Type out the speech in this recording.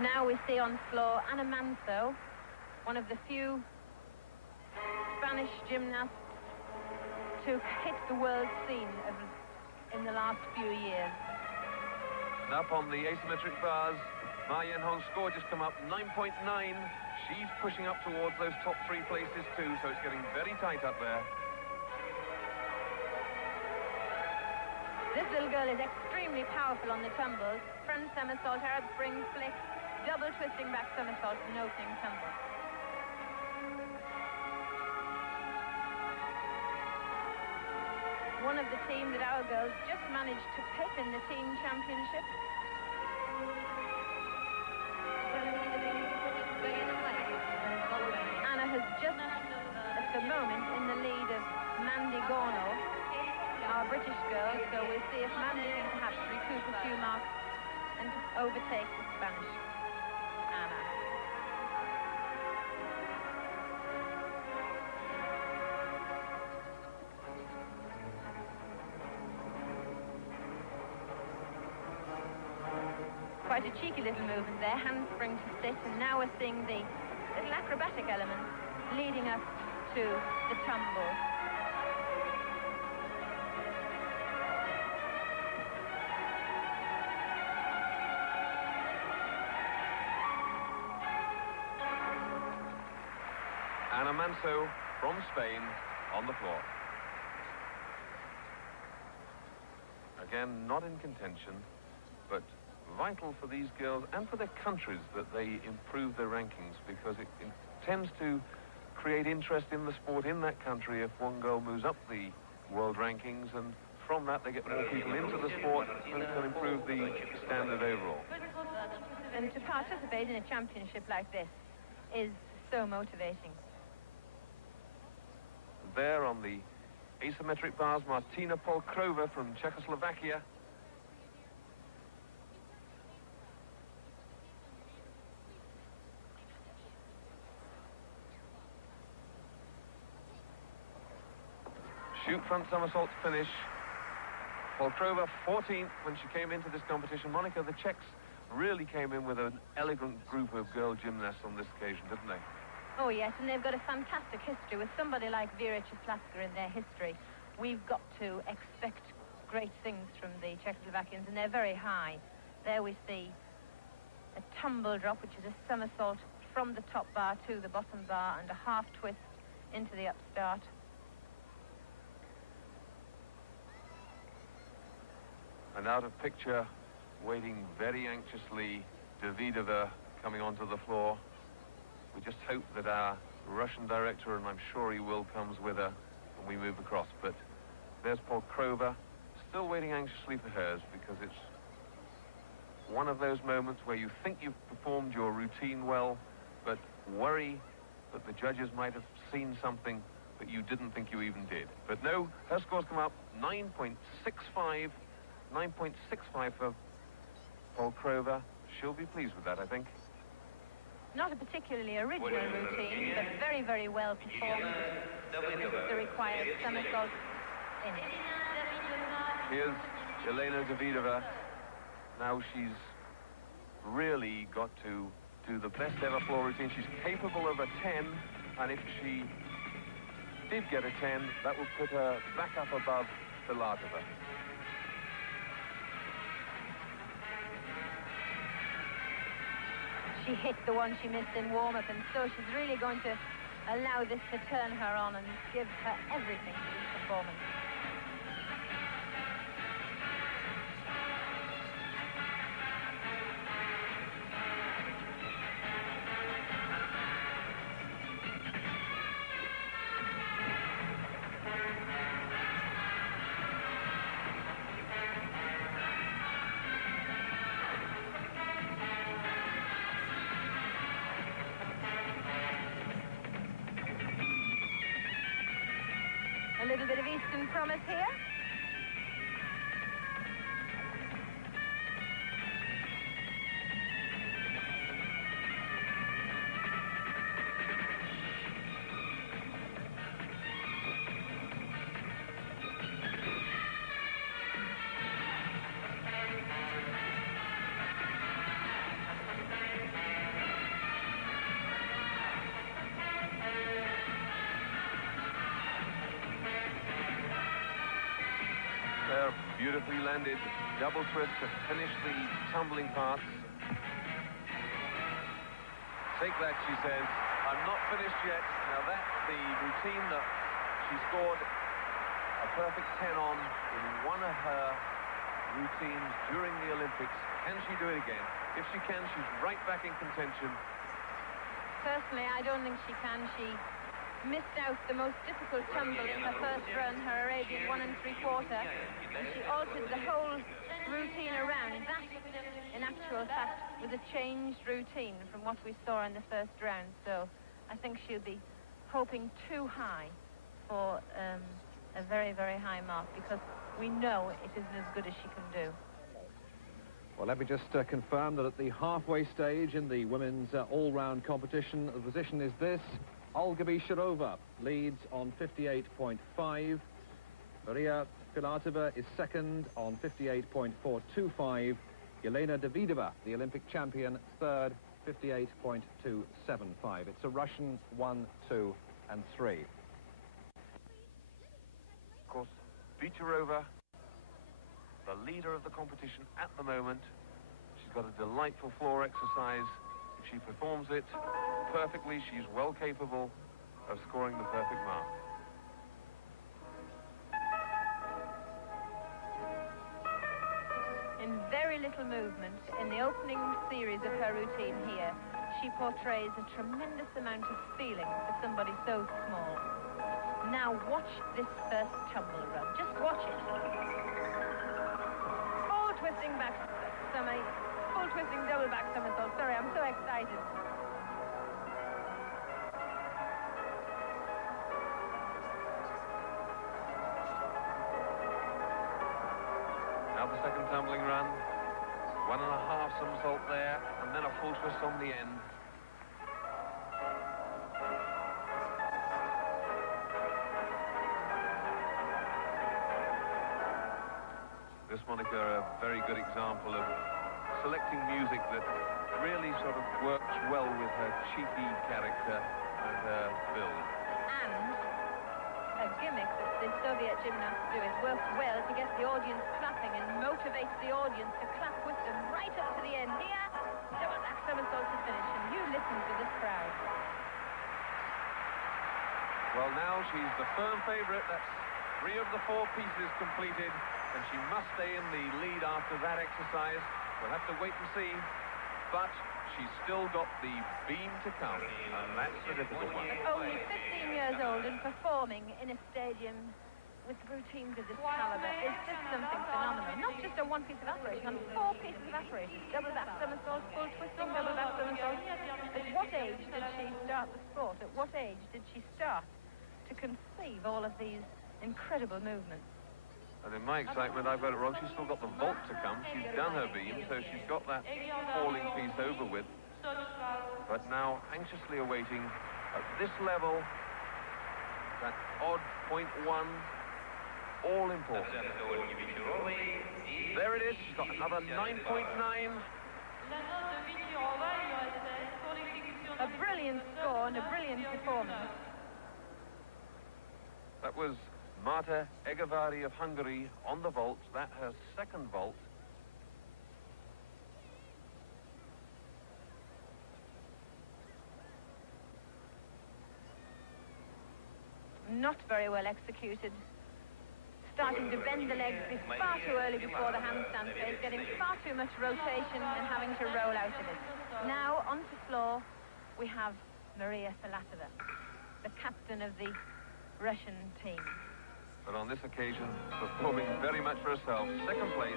Now we see on floor Ana Manso, one of the few Spanish gymnasts to hit the world scene in the last few years. And up on the asymmetric bars, Ma Yen-hong's score just come up, 9.9. She's pushing up towards those top 3 places too, so it's getting very tight up there. This little girl is extremely powerful on the tumbles. Front somersault, Arab spring, flick, double twisting back somersault, and opening tumble. One of the team that our girls just managed to pick in the team championship. Anna has just, at the moment, in the lead of Mandy Gorno, our British girl, so we'll see if Mandy can perhaps recoup a few marks and overtake the Spanish Anna. Quite a cheeky little movement there, handspring to sit, and now we're seeing the little acrobatic element leading us to the tumble. Ana Manso from Spain on the floor. Again, not in contention, but vital for these girls and for their countries that they improve their rankings, because it tends to create interest in the sport in that country if one girl moves up the world rankings, and from that they get more people into the sport and it can improve the standard overall. And to participate in a championship like this is so motivating. There on the asymmetric bars, Martina Polkrova from Czechoslovakia. Shoot front somersault to finish. Polkrova 14th when she came into this competition. Monica, the Czechs really came in with an elegant group of girl gymnasts on this occasion, didn't they? Oh, yes, and they've got a fantastic history. With somebody like Vera Cieslaska in their history, we've got to expect great things from the Czechoslovakians, and they're very high. There we see a tumble drop, which is a somersault from the top bar to the bottom bar, and a half twist into the upstart. And out of picture, waiting very anxiously, Davidova coming onto the floor. We just hope that our Russian director, and I'm sure he will, comes with her and we move across. But there's Polkrova, still waiting anxiously for hers, because it's one of those moments where you think you've performed your routine well, but worry that the judges might have seen something that you didn't think you even did. But no, her scores come up 9.65. 9.65 for Polkrova. She'll be pleased with that, I think. Not a particularly original routine, but very, very well performed. The required somersault in it. Here's Elena Davidova. Now she's really got to do the best ever floor routine. She's capable of a 10, and if she did get a 10, that would put her back up above Filatova. She hit the one she missed in warm-up, and so she's really going to allow this to turn her on and give her everything for this performance. A little bit of Eastern promise here. beautifully landed double twist to finish the tumbling parts. Take that, she says. I'm not finished yet. Now that's the routine that she scored a perfect 10 on in one of her routines during the Olympics. Can she do it again? If she can, she's right back in contention. Personally, I don't think she can. She missed out the most difficult tumble in her first run, her Arabian 1 3/4, and she altered the whole routine around. That, in actual fact, was a changed routine from what we saw in the first round. So I think she'll be hoping too high for a very, very high mark, because we know it isn't as good as she can do. Well, let me just confirm that at the halfway stage in the women's all-round competition, the position is this. Olga Bishirova leads on 58.5. Maria Filatova is second on 58.425. Yelena Davidova, the Olympic champion, third, 58.275. It's a Russian 1, 2, and 3. Of course, Bishirova, the leader of the competition at the moment. She's got a delightful floor exercise. If she performs it perfectly, she's well capable of scoring the perfect mark. In very little movement, in the opening series of her routine here, she portrays a tremendous amount of feeling for somebody so small. Now watch this first tumble run. Just watch it. Full twisting back full twisting double back somersault. Sorry, I'm so excited. Now the second tumbling run. 1.5 somersault there, and then a full twist on the end. This, Monica, a very good example of selecting music that really sort of works well with her cheeky character and her build. And a gimmick that the Soviet gymnasts do. It works well to get the audience clapping and motivates the audience to clap with them right up to the end. Here, double back somersault to finish, and you listen to this crowd. Well, now she's the firm favourite. That's 3 of the 4 pieces completed, and she must stay in the lead after that exercise. We'll have to wait and see, but she's still got the beam to come, and that's the difficult one. Only 15 years old and performing in a stadium with routines of this caliber is just something phenomenal. Not just on 1 piece of apparatus, on 4 pieces of apparatus. Double back somersault, full twisting, double back somersault. At what age did she start the sport? At what age did she start to conceive all of these incredible movements? And in my excitement, I've got it wrong. She's still got the vault to come. She's done her beam, so she's got that falling piece over with. But now, anxiously awaiting, at this level, that odd 0.1, all important. There it is. She's got another 9.9. A brilliant score and a brilliant performance. That was Marta Echevarri of Hungary on the vault. That her second vault. Not very well executed. Starting to bend the legs far too early before the handstand phase, getting far too much rotation and having to roll out of it. Now, onto floor, we have Maria Filatova, the captain of the Russian team. But on this occasion, performing very much for herself. Second place.